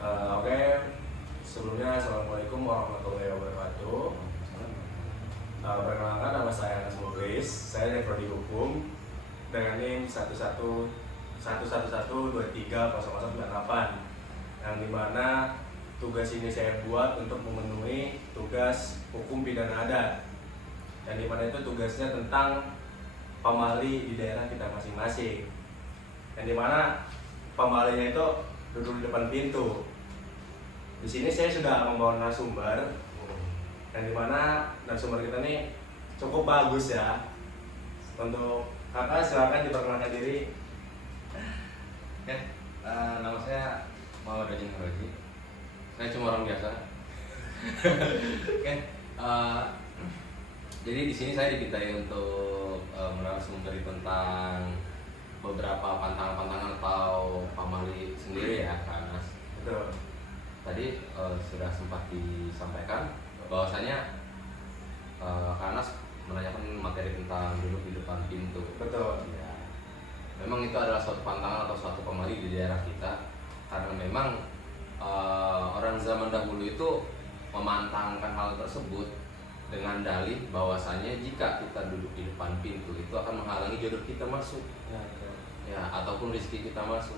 Oke, sebelumnya assalamualaikum warahmatullahi wabarakatuh. Perkenalkan, nama saya Anas Muklis. Saya dari Prodi Hukum dengan NIM 111230098, yang dimana tugas ini saya buat untuk memenuhi tugas hukum pidana adat, yang dimana itu tugasnya tentang pamali di daerah kita masing-masing, yang dimana pamalinya itu duduk di depan pintu. Di sini saya sudah membawa narasumber, yang dimana narasumber kita nih cukup bagus ya. Untuk kakak silakan diperkenalkan diri. Oke, nama saya Muhammad Rajin Haroji. Saya cuma orang biasa. Oke, jadi di sini saya dimintai untuk menarasumber tentang beberapa pantangan-pantangan atau pamali sendiri ya, Kak Anas. Betul. Tadi sudah sempat disampaikan bahwasanya Kak Anas menanyakan materi tentang duduk di depan pintu. Betul. Ya, memang itu adalah suatu pantangan atau suatu pamali di daerah kita, karena memang orang zaman dahulu itu memantangkan hal tersebut dengan dalih bahwasanya jika kita duduk di depan pintu itu akan menghalangi jodoh kita masuk, ya, ataupun rezeki kita masuk.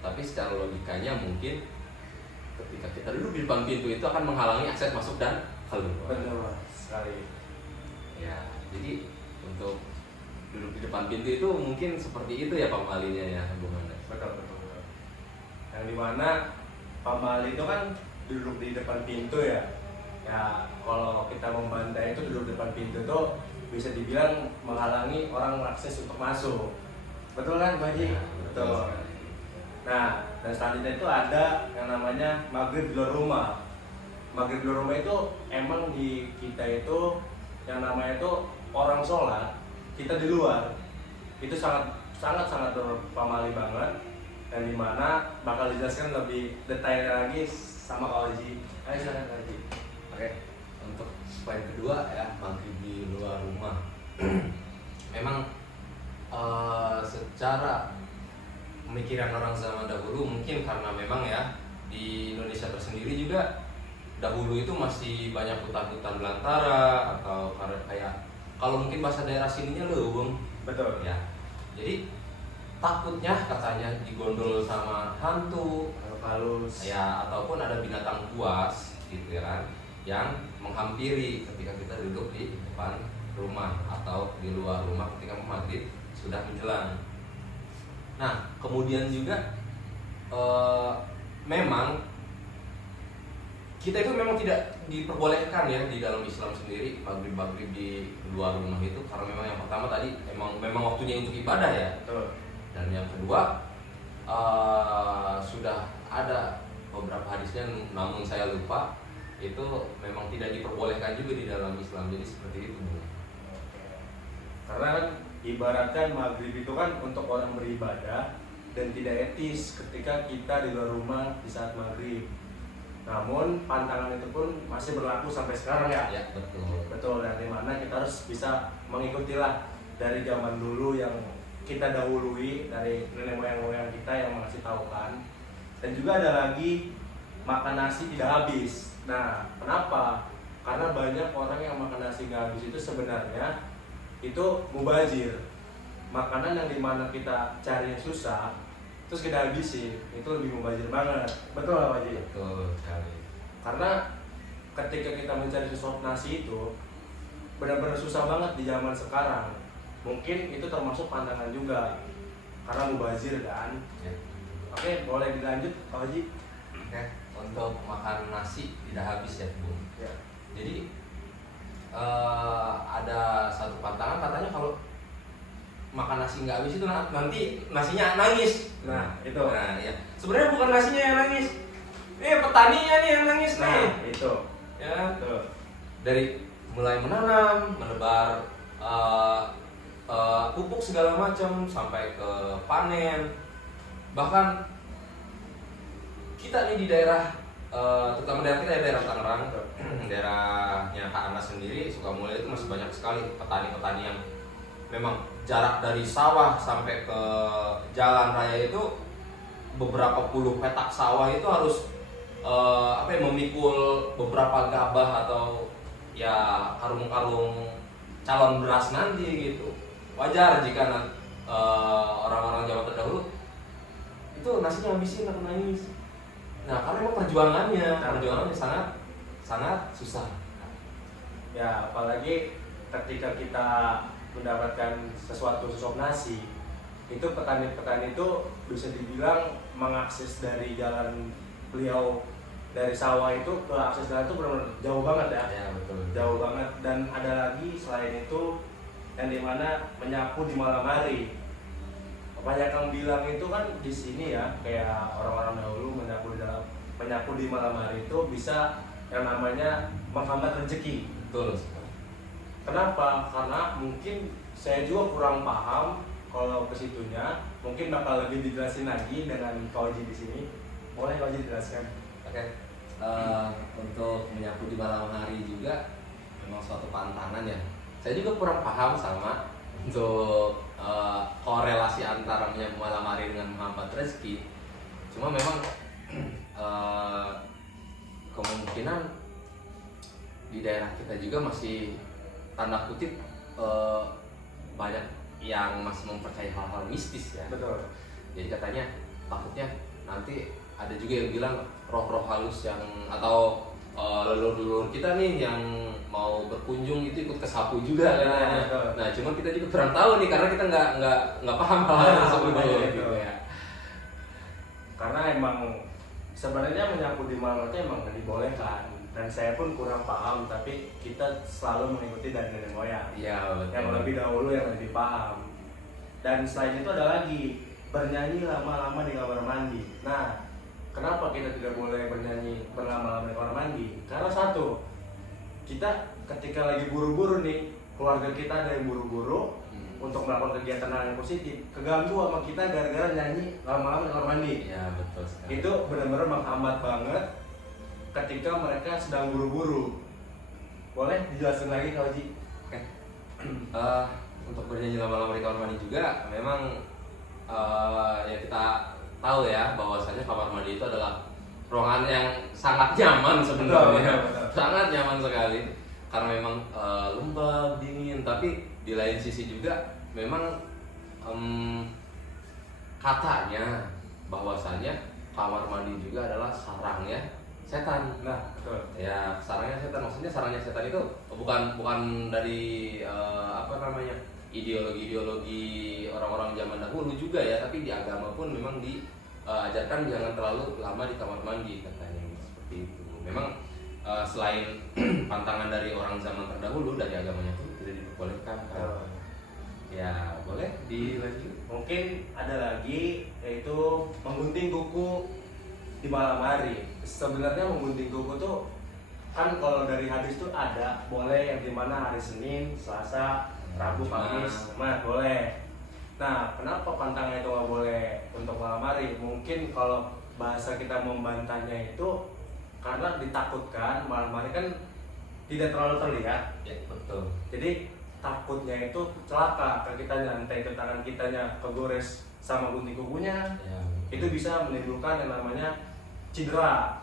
Tapi secara logikanya mungkin ketika kita duduk di depan pintu itu akan menghalangi akses masuk dan keluar. Betul sekali. Ya, jadi untuk duduk di depan pintu itu mungkin seperti itu ya pamalinya ya, Bung Anda. Betul. Yang dimana pamali itu kan duduk di depan pintu ya. Ya, kalau kita membantai itu duduk di depan pintu itu bisa dibilang menghalangi orang akses untuk masuk. Betul kan, Pak Haji? Ya, Betul. Nah, dan selanjutnya itu ada yang namanya maghrib di luar rumah. Maghrib di luar rumah itu emang di kita itu yang namanya itu orang sholat, kita di luar. Itu sangat berpamali banget, dan dimana bakal dijelaskan lebih detail lagi sama Kak Haji. Ayo silakan Kak Haji. Oke, untuk poin kedua ya, maghrib di luar rumah. Memang secara pemikiran orang zaman dahulu mungkin karena memang ya di Indonesia tersendiri juga dahulu itu masih banyak hutan-hutan belantara atau kayak kalau mungkin bahasa daerah sininya leuweung. Betul. Ya, jadi takutnya katanya digondol sama hantu, Halus. ya, ataupun ada binatang buas gitu ya kan, yang menghampiri ketika kita duduk di depan rumah atau di luar rumah ketika maghrib sudah menjelang. Nah, kemudian juga memang kita itu memang tidak diperbolehkan ya di dalam Islam sendiri maghrib di luar rumah itu, karena memang yang pertama tadi memang waktunya untuk ibadah ya. Betul. Dan yang kedua sudah ada beberapa hadisnya, namun saya lupa, itu memang tidak diperbolehkan juga di dalam Islam. Jadi seperti itu, Bu. Karena kan ibaratkan maghrib itu kan untuk orang beribadah dan tidak etis ketika kita di luar rumah di saat maghrib. Namun pantangan itu pun masih berlaku sampai sekarang ya. Ya, betul. Betul, dan dimana kita harus bisa mengikutilah dari zaman dulu yang kita dahului dari nenek moyang kita yang mengasih tahu kan. Dan juga ada lagi makan nasi tidak habis. Nah, kenapa? Karena banyak orang yang makan nasi nggak habis itu sebenarnya itu mubazir. Makanan yang dimana kita cari yang susah terus kita habisin, itu lebih mubazir banget. Betul nggak Pak Haji? Betul sekali. Karena ketika kita mencari sesuap nasi itu benar-benar susah banget di zaman sekarang. Mungkin itu termasuk pantangan juga karena mubazir kan. Ya. Oke, boleh dilanjut Pak Haji. Oke, untuk makan nasi tidak habis ya, Bu. Ya. Jadi ada satu pantangan katanya kalau makan nasi nggak habis itu nanti nasinya nangis. Nah, itu. Nah, ya. Sebenarnya bukan nasinya yang nangis. Petaninya nih yang nangis nih. Nah, itu. Ya. Betul. Dari mulai menanam, menebar pupuk segala macam sampai ke panen. Bahkan kita nih di daerah terutama daerah kita ya, daerah Tangerang, daerahnya Kak Anas sendiri, Sukamulya, itu masih banyak sekali petani-petani yang memang jarak dari sawah sampai ke jalan raya itu beberapa puluh petak sawah itu harus memikul beberapa gabah atau ya karung-karung calon beras nanti gitu. Wajar jika orang-orang zaman terdahulu itu nasinya habisin aku nangis. Nah, karena emang perjuangannya sangat sangat susah. Ya, apalagi ketika kita mendapatkan sesuatu sosok nasi, itu petani-petani itu bisa dibilang mengakses dari jalan beliau dari sawah itu ke akses jalan itu benar-benar jauh banget ya. Ya betul. Jauh banget. Dan ada lagi selain itu yang dimana menyapu di malam hari. Banyak yang bilang itu kan di sini ya, kayak orang-orang dahulu menyapu di malam hari itu bisa yang namanya menghambat rezeki. Betul. Kenapa? Karena mungkin saya juga kurang paham kalau ke situnya. Mungkin bakal lebih dijelasin lagi dengan Kak Oji di sini. Boleh Kak Oji jelaskan? Oke. Untuk menyapu di malam hari juga memang suatu pantangan ya. Saya juga kurang paham sama untuk korelasi antara menyapu malam hari dengan menghambat rezeki. Cuma memang kemungkinan di daerah kita juga masih tanda kutip banyak yang masih mempercayai hal-hal mistis ya. Betul. Jadi katanya takutnya nanti ada juga yang bilang roh-roh halus yang atau leluhur-leluhur kita nih yang mau berkunjung itu ikut kesapu juga katanya. Nah, cuma kita juga kurang tahu nih karena kita nggak paham hal tersebut gitu ya. Karena emang sebenarnya menyapu di malam itu emang nggak dibolehkan, dan saya pun kurang paham, tapi kita selalu mengikuti dari nenek moyang. Iya, betul. Yang lebih dahulu yang lebih paham. Dan selain itu ada lagi bernyanyi lama-lama di kamar mandi. Nah, kenapa kita tidak boleh bernyanyi berlama-lama di kamar mandi? Karena satu, kita ketika lagi buru-buru nih, keluarga kita ada yang buru-buru untuk melakukan kegiatan yang positif, keganggu sama kita gara-gara nyanyi lama-lama di kamar mandi. Iya, betul sekali. Itu benar-benar menghambat banget ketika mereka sedang buru-buru. Boleh dijelasin lagi Kak Oji? Oke. Untuk bernyanyi lama-lama di kamar mandi juga memang ya kita tahu ya bahwasanya kamar mandi itu adalah ruangan yang sangat nyaman sebenarnya. Betul. Sangat nyaman sekali karena memang lembab, dingin, tapi di lain sisi juga memang katanya bahwasanya kamar mandi juga adalah sarangnya setan. Nah, betul. Ya, sarangnya setan, maksudnya sarangnya setan itu bukan dari ideologi orang-orang zaman dahulu juga ya, tapi di agama pun memang diajarkan jangan terlalu lama di kamar mandi katanya seperti itu. Memang selain pantangan dari orang zaman terdahulu, dari agamanya pun tidak diperbolehkan. Ya, boleh dilanjut. Mungkin ada lagi yaitu menggunting kuku di malam hari. Sebenarnya menggunting kuku tuh kan kalau dari hadis tuh ada boleh yang dimana hari Senin, Selasa, Rabu, Kamis, Jumat boleh. Nah, kenapa pantangan itu nggak boleh untuk malam hari? Mungkin kalau bahasa kita membantahnya itu karena ditakutkan malam hari kan tidak terlalu terlihat. Ya, betul. Jadi takutnya itu celaka, kalau kita nyantai ke tangan kitanya kegores sama gunting kukunya, Ya, itu bisa menimbulkan yang namanya cedera.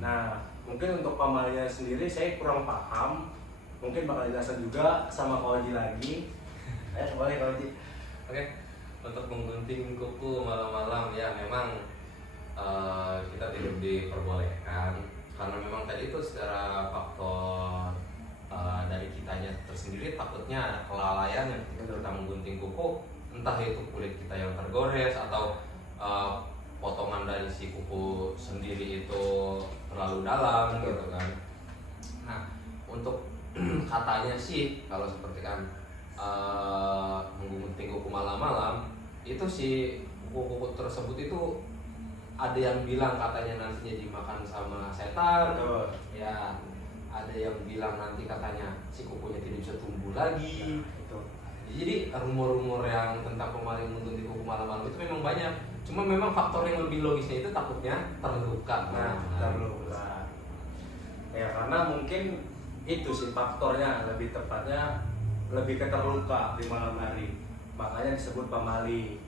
Nah, mungkin untuk pamalinya sendiri saya kurang paham, mungkin bakal dijelaskan juga sama Kak Oji lagi. Boleh Kak Oji. Oke, untuk menggunting kuku malam-malam ya memang kita tidak diperbolehkan karena memang tadi itu secara faktor dari kitanya tersendiri takutnya ada kelalaian yang ketika kita menggunting kuku, entah itu kulit kita yang tergores atau potongan dari si kuku sendiri itu terlalu dalam gitu kan. Nah, untuk katanya sih kalau seperti kan menggunting kuku malam-malam itu si kuku-kuku tersebut itu ada yang bilang katanya nantinya dimakan sama setan. Betul. Ya, ada yang bilang nanti katanya si kukunya tidak bisa tumbuh lagi. Itu. Jadi rumor-rumor yang tentang pemaling menggunting kuku malam-malam itu memang banyak. Cuma memang faktor yang lebih logisnya itu takutnya terluka. Terluka. Ya karena mungkin itu sih faktornya, lebih tepatnya lebih ke terluka di malam hari. Makanya disebut pamali.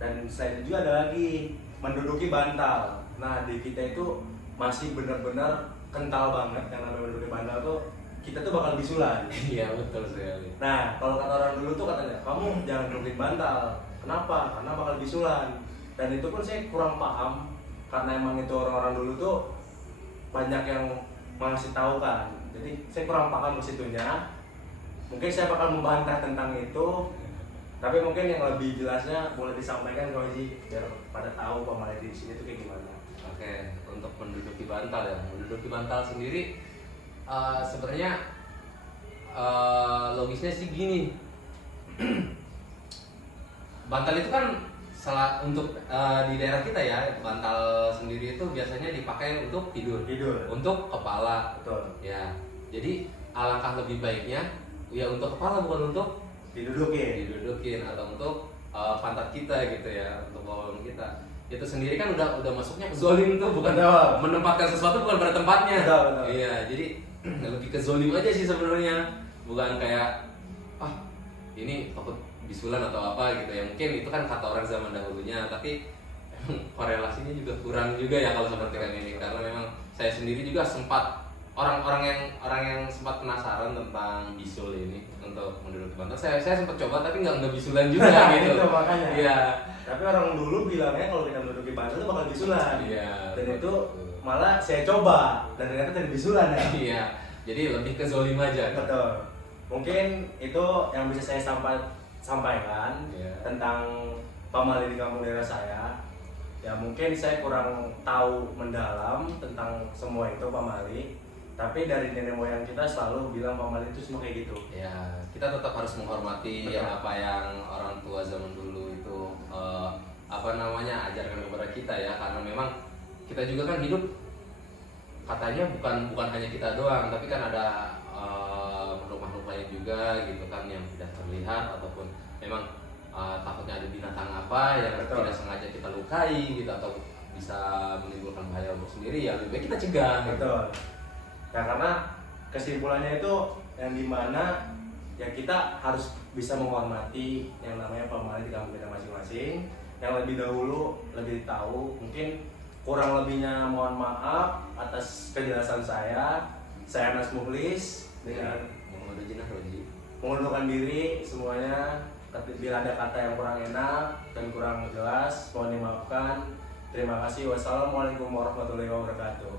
Dan selain itu juga ada lagi menduduki bantal. Nah di kita itu masih benar-benar kental banget yang namanya menduduki bantal tuh kita tuh bakal bisulan. Iya betul sekali. Nah kalau kata orang dulu tuh katanya kamu jangan dudukin bantal. Kenapa? Karena bakal bisulan. Dan itu pun saya kurang paham karena emang itu orang-orang dulu tuh banyak yang ngasih tahu kan. Jadi saya kurang paham ke situnya. Mungkin saya bakal membantah tentang itu. Tapi mungkin yang lebih jelasnya boleh disampaikan Ko Haji biar pada tahu pamali di sini tuh kayak gimana. Oke, untuk menduduki bantal ya. Menduduki bantal sendiri sebenarnya logisnya sih gini. Bantal itu kan untuk di daerah kita ya, bantal sendiri itu biasanya dipakai untuk tidur, untuk kepala. Betul. Ya, jadi alangkah lebih baiknya ya untuk kepala bukan untuk didudukin atau untuk pantat kita gitu ya, untuk bawah kita. Itu sendiri kan udah masuknya ke zolim tuh, bukan menempatkan sesuatu bukan pada tempatnya. Betul. Iya, jadi lebih ke zolim aja sih sebenarnya, bukan kayak ini takut bisulan atau apa gitu ya. Mungkin itu kan kata orang zaman dahulunya, tapi korelasinya juga kurang juga ya kalau seperti kan ini, karena memang saya sendiri juga sempat orang yang sempat penasaran tentang bisul ini untuk menduduki bantal. Saya sempat coba tapi nggak bisulan juga gitu. Itu makanya. Iya. Tapi orang dulu bilangnya kalau kita menduduki bantal itu bakal bisulan. Iya. Dan itu malah saya coba dan ternyata tidak bisulan ya. Iya. Jadi lebih ke zolim aja. Betul. Mungkin itu yang bisa saya sampaikan tentang pamali di kampung daerah saya. Ya mungkin saya kurang tahu mendalam tentang semua itu pamali. Tapi dari nenek moyang kita selalu bilang pamali itu semua kayak gitu. Ya, kita tetap harus menghormati apa yang orang tua zaman dulu itu ajarkan kepada kita ya, karena memang kita juga kan hidup katanya bukan hanya kita doang, tapi kan ada makhluk-makhluk lain juga gitu kan yang tidak terlihat ataupun memang takutnya ada binatang apa yang tidak sengaja kita lukai gitu atau bisa menimbulkan bahaya untuk sendiri, ya lebih baik kita cegah. Betul. Ya karena kesimpulannya itu yang dimana ya kita harus bisa menghormati yang namanya pamali di kampung kita masing-masing. Yang lebih dahulu lebih tahu, mungkin kurang lebihnya mohon maaf atas kejelasan saya. Saya Anas Mukhlis dengan mengundurkan diri semuanya. Bila ada kata yang kurang enak dan kurang jelas mohon dimaafkan. Terima kasih. Wassalamualaikum warahmatullahi wabarakatuh.